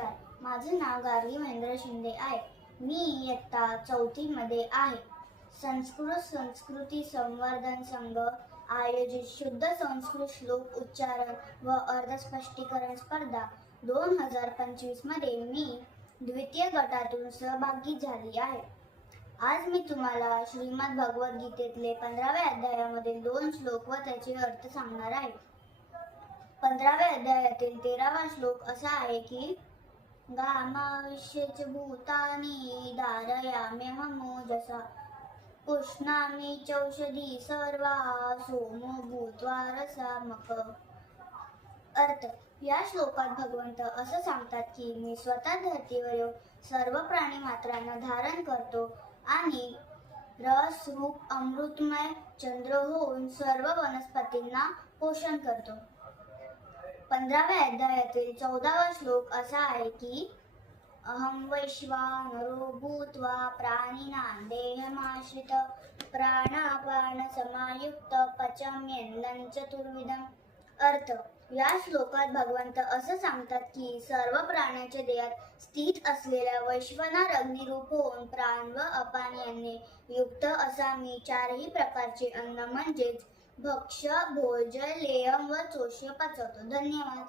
नमस्कार. माझे नाव गार्गी महेंद्र शिंदे आहे. मी इयत्ता चौथीमध्ये आहे. संस्कृत संस्कृती संवर्धन संघ आयोजित शुद्ध संस्कृत श्लोक उच्चारण व अर्धस्पष्टीकरण स्पर्धा दोन हजार पंचवीसमध्ये मी द्वितीय गटातून सहभागी झाली आहे. आज मी तुम्हाला श्रीमद भगवद्गीतेतले पंधराव्या अध्यायामधील दोन श्लोक व त्याचे अर्थ सांगणार आहे. पंधराव्या अध्यायातील तेरावा श्लोक असा आहे की गामाविष्यच भूतानी धारयाम्यहमोजसा पुष्णामी चौषधी सर्वा सोमो भूत्वा रसामक अर्थ या श्लोकात भगवंत असं सांगतात की मी स्वतः धरतीवर येऊन सर्व प्राणी मात्रांना धारण करतो आणि रस रूप अमृतमय चंद्र होऊन सर्व वनस्पतींना पोषण करतो. पंधराव्या अध्यायातील चौदावा श्लोक असा आहे की अहम वैश्वा नरो भूत्वा प्राणिनां देहमाश्रित प्राणापान समायुक्त पचम्यन्नं चतुर्विधम. अर्थ या श्लोकात भगवंत असं सांगतात की सर्व प्राण्याच्या देहात स्थित असलेल्या वैश्वनार अग्निरूप होऊन प्राण व अपान यांनी युक्त असा मी चारही प्रकारचे अन्न म्हणजेच भक्ष्य भोजन लेयम व चोष्य पचवतो धन्यवाद.